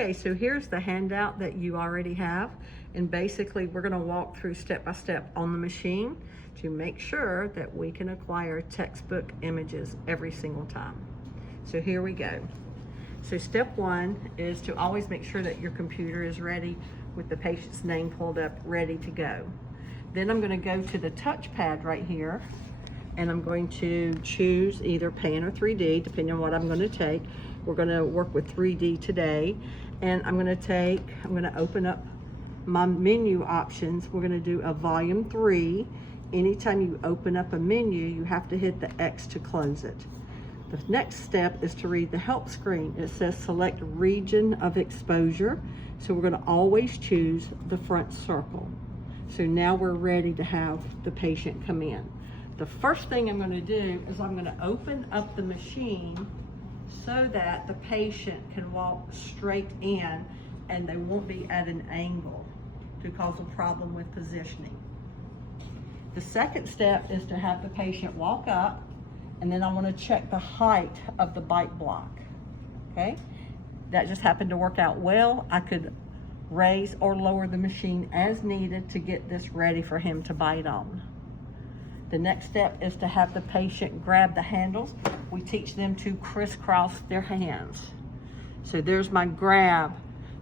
Okay, so here's the handout that you already have. And basically we're gonna walk through step by step on the machine to make sure that we can acquire textbook images every single time. So here we go. So step one is to always make sure that your computer is ready with the patient's name pulled up, ready to go. Then I'm gonna go to the touchpad right here, and I'm going to choose either PAN or 3D, depending on what I'm gonna take. We're gonna work with 3D today. And I'm gonna open up my menu options. We're gonna do a volume 3. Anytime you open up a menu, you have to hit the X to close it. The next step is to read the help screen. It says select region of exposure. So we're gonna always choose the front circle. So now we're ready to have the patient come in. The first thing I'm gonna do is I'm gonna open up the machine so that the patient can walk straight in and they won't be at an angle to cause a problem with positioning. The second step is to have the patient walk up, and then I want to check the height of the bite block. Okay, that just happened to work out well. I could raise or lower the machine as needed to get this ready for him to bite on. The next step is to have the patient grab the handles. We teach them to crisscross their hands. So there's my grab.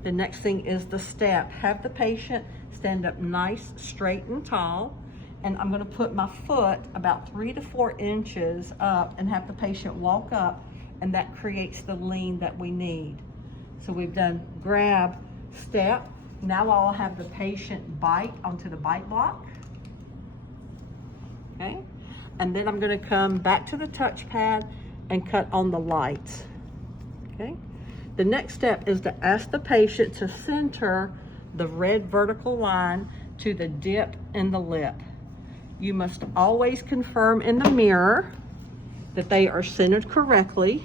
The next thing is the step. Have the patient stand up nice, straight and tall. And I'm gonna put my foot about 3 to 4 inches up and have the patient walk up, and that creates the lean that we need. So we've done grab, step. Now I'll have the patient bite onto the bite block. Okay, and then I'm gonna come back to the touchpad and cut on the lights. Okay, the next step is to ask the patient to center the red vertical line to the dip in the lip. You must always confirm in the mirror that they are centered correctly,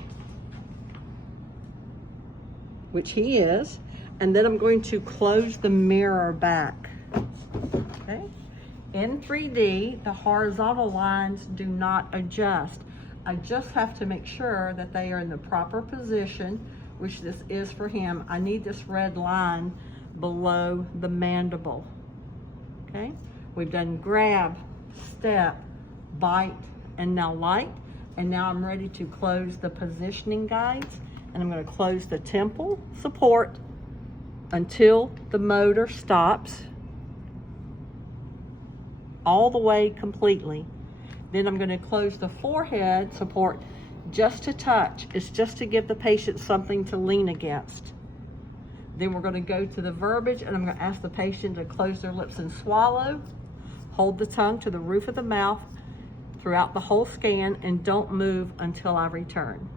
which he is, and then I'm going to close the mirror back. Okay. In 3D, the horizontal lines do not adjust. I just have to make sure that they are in the proper position, which this is for him. I need this red line below the mandible. Okay, we've done grab, step, bite, and now light. And now I'm ready to close the positioning guides, and I'm going to close the temple support until the motor stops all the way completely. Then I'm going to close the forehead support just to touch. It's just to give the patient something to lean against. Then we're going to go to the verbiage, and I'm going to ask the patient to close their lips and swallow. Hold the tongue to the roof of the mouth throughout the whole scan, and don't move until I return.